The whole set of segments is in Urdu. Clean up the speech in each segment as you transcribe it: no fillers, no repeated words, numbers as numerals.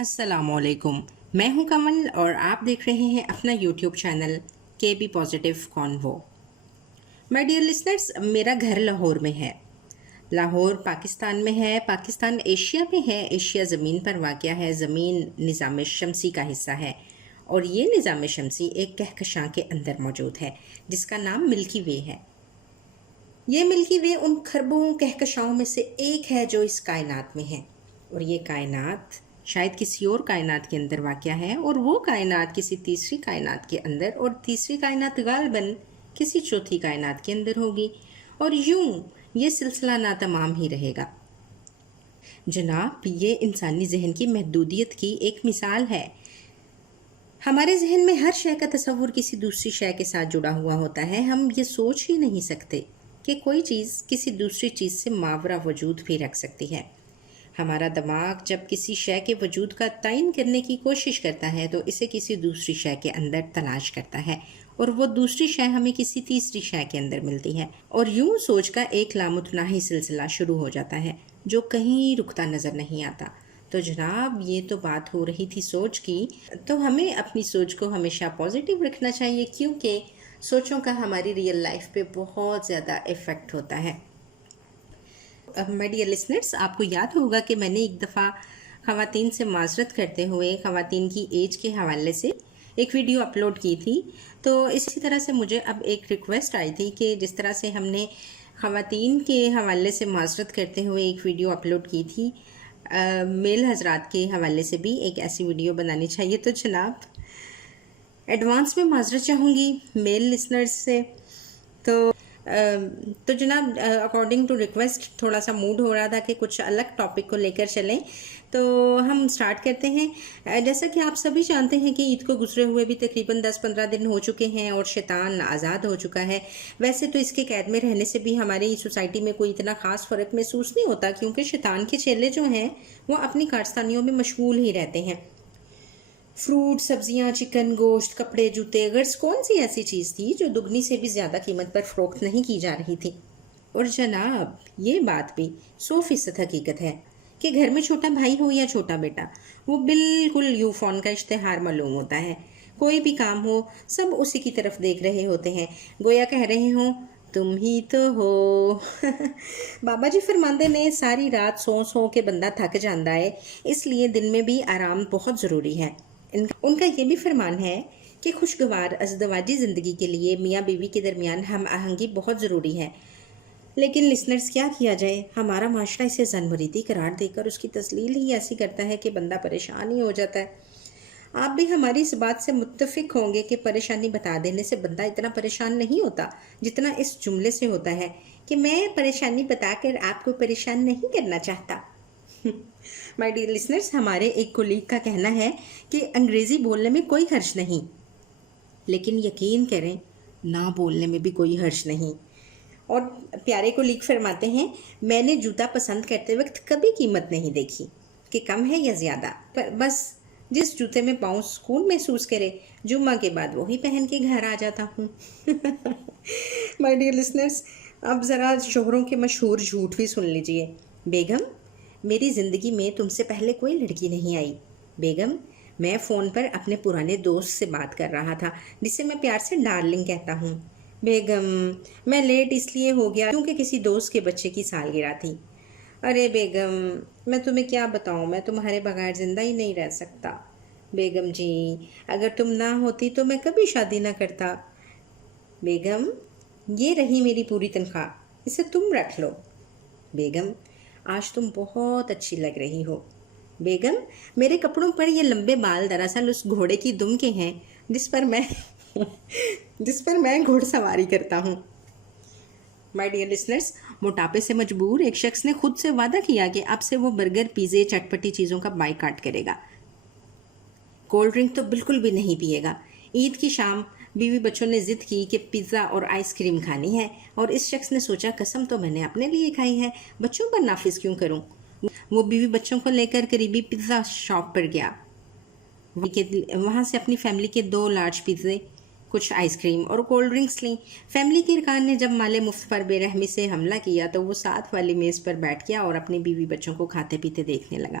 السلام علیکم، میں ہوں کمل اور آپ دیکھ رہے ہیں اپنا یوٹیوب چینل کے بی پازیٹیو کانوو۔ مائی ڈیئر لسنرز، میرا گھر لاہور میں ہے۔ لاہور پاکستان میں ہے، پاکستان ایشیا میں ہے، ایشیا زمین پر واقع ہے، زمین نظام شمسی کا حصہ ہے اور یہ نظام شمسی ایک کہکشاں کے اندر موجود ہے جس کا نام ملکی وے ہے۔ یہ ملکی وے ان کھربوں کہکشاؤں میں سے ایک ہے جو اس کائنات میں ہے، اور یہ کائنات شاید کسی اور کائنات کے اندر واقع ہے، اور وہ کائنات کسی تیسری کائنات کے اندر، اور تیسری کائنات غالباً کسی چوتھی کائنات کے اندر ہوگی، اور یوں یہ سلسلہ ناتمام ہی رہے گا۔ جناب، یہ انسانی ذہن کی محدودیت کی ایک مثال ہے۔ ہمارے ذہن میں ہر شے کا تصور کسی دوسری شے کے ساتھ جڑا ہوا ہوتا ہے۔ ہم یہ سوچ ہی نہیں سکتے کہ کوئی چیز کسی دوسری چیز سے ماورا وجود بھی رکھ سکتی ہے۔ ہمارا دماغ جب کسی شے کے وجود کا تعین کرنے کی کوشش کرتا ہے تو اسے کسی دوسری شے کے اندر تلاش کرتا ہے، اور وہ دوسری شے ہمیں کسی تیسری شے کے اندر ملتی ہے، اور یوں سوچ کا ایک لامتناہی سلسلہ شروع ہو جاتا ہے جو کہیں رکتا نظر نہیں آتا۔ تو جناب، یہ تو بات ہو رہی تھی سوچ کی، تو ہمیں اپنی سوچ کو ہمیشہ پازیٹیو رکھنا چاہیے، کیونکہ سوچوں کا ہماری ریئل لائف پہ بہت زیادہ ایفیکٹ ہوتا ہے۔ مائی ڈیئر لسنرز، آپ کو یاد ہوگا کہ میں نے ایک دفعہ خواتین سے معذرت کرتے ہوئے خواتین کی ایج کے حوالے سے ایک ویڈیو اپلوڈ کی تھی، تو اسی طرح سے مجھے اب ایک ریکویسٹ آئی تھی کہ جس طرح سے ہم نے خواتین کے حوالے سے معذرت کرتے ہوئے ایک ویڈیو اپلوڈ کی تھی، میل حضرات کے حوالے سے بھی ایک ایسی ویڈیو بنانی چاہیے۔ تو جناب، ایڈوانس میں معذرت چاہوں گی میل لسنرز سے۔ تو جناب، اکارڈنگ ٹو ریکویسٹ تھوڑا سا موڈ ہو رہا تھا کہ کچھ الگ ٹاپک کو لے کر چلیں، تو ہم سٹارٹ کرتے ہیں۔ جیسا کہ آپ سبھی جانتے ہیں کہ عید کو گزرے ہوئے بھی تقریباً 10-15 دن ہو چکے ہیں اور شیطان آزاد ہو چکا ہے۔ ویسے تو اس کے قید میں رہنے سے بھی ہماری سوسائٹی میں کوئی اتنا خاص فرق محسوس نہیں ہوتا، کیونکہ شیطان کے چیلے جو ہیں وہ اپنی کارستانیوں میں مشغول ہی رہتے ہیں۔ فروٹ، سبزیاں، چکن، گوشت، کپڑے، جوتے، غرض کون سی ایسی چیز تھی جو دگنی سے بھی زیادہ قیمت پر فروخت نہیں کی جا رہی تھی؟ اور جناب، یہ بات بھی 100% حقیقت ہے کہ گھر میں چھوٹا بھائی ہو یا چھوٹا بیٹا، وہ بالکل یو فون کا اشتہار معلوم ہوتا ہے۔ کوئی بھی کام ہو، سب اسی کی طرف دیکھ رہے ہوتے ہیں، گویا کہہ رہے ہوں تم ہی تو ہو۔ بابا جی فرماندے نے ساری رات سو کے بندہ تھک جاندہ ہے، اس لیے دن میں بھی آرام بہت ضروری ہے۔ ان کا یہ بھی فرمان ہے کہ خوشگوار ازدواجی زندگی کے لیے میاں بیوی کے درمیان ہم آہنگی بہت ضروری ہے۔ لیکن لسنرز، کیا کیا جائے؟ ہمارا معاشرہ اسے زنبریتی قرار دے کر اس کی تذلیل ہی ایسی کرتا ہے کہ بندہ پریشان ہی ہو جاتا ہے۔ آپ بھی ہماری اس بات سے متفق ہوں گے کہ پریشانی بتا دینے سے بندہ اتنا پریشان نہیں ہوتا جتنا اس جملے سے ہوتا ہے کہ میں پریشانی بتا کر آپ کو پریشان نہیں کرنا چاہتا۔ مائی ڈیئر لسنرز، ہمارے ایک کولیگ کا کہنا ہے کہ انگریزی بولنے میں کوئی حرج نہیں، لیکن یقین کریں نہ بولنے میں بھی کوئی حرج نہیں۔ اور پیارے کولیگ فرماتے ہیں، میں نے جوتا پسند کرتے وقت کبھی قیمت نہیں دیکھی کہ کم ہے یا زیادہ، پر بس جس جوتے میں پاؤں سکون محسوس کرے، جمعہ کے بعد وہی پہن کے گھر آ جاتا ہوں۔ مائی ڈیئر لسنرز، اب ذرا شوہروں کے مشہور جھوٹ بھی سن لیجئے۔ بیگم، میری زندگی میں تم سے پہلے کوئی لڑکی نہیں آئی۔ بیگم، میں فون پر اپنے پرانے دوست سے بات کر رہا تھا جسے میں پیار سے ڈارلنگ کہتا ہوں۔ بیگم، میں لیٹ اس لیے ہو گیا کیونکہ کسی دوست کے بچے کی سالگرہ تھی۔ ارے بیگم، میں تمہیں کیا بتاؤں، میں تمہارے بغیر زندہ ہی نہیں رہ سکتا۔ بیگم جی، اگر تم نہ ہوتی تو میں کبھی شادی نہ کرتا۔ بیگم، یہ رہی میری پوری تنخواہ، اسے تم رکھ لو۔ بیگم، آج تم بہت اچھی لگ رہی ہو۔ بیگم، میرے کپڑوں پر یہ لمبے بال دراصل اس گھوڑے کی دم کے ہیں جس پر میں گھوڑ سواری کرتا ہوں۔ مائی ڈیئر لسنرز، موٹاپے سے مجبور ایک شخص نے خود سے وعدہ کیا کہ اب سے وہ برگر، پیزے، چٹپٹی چیزوں کا بائیکاٹ کرے گا۔ کولڈ ڈرنک تو بالکل بھی نہیں پیے گا۔ عید کی شام بیوی بچوں نے ضد کی کہ پیزا اور آئس کریم کھانی ہے، اور اس شخص نے سوچا قسم تو میں نے اپنے لیے کھائی ہے، بچوں پر نافذ کیوں کروں۔ وہ بیوی بچوں کو لے کر قریبی پیزا شاپ پر گیا، وہاں سے اپنی فیملی کے 2 لارج پیزے، کچھ آئس کریم اور کولڈ ڈرنکس لیں۔ فیملی کے ارکان نے جب مال مفت پر بے رحمی سے حملہ کیا تو وہ ساتھ والی میز پر بیٹھ گیا اور اپنی بیوی بچوں کو کھاتے پیتے دیکھنے لگا۔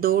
2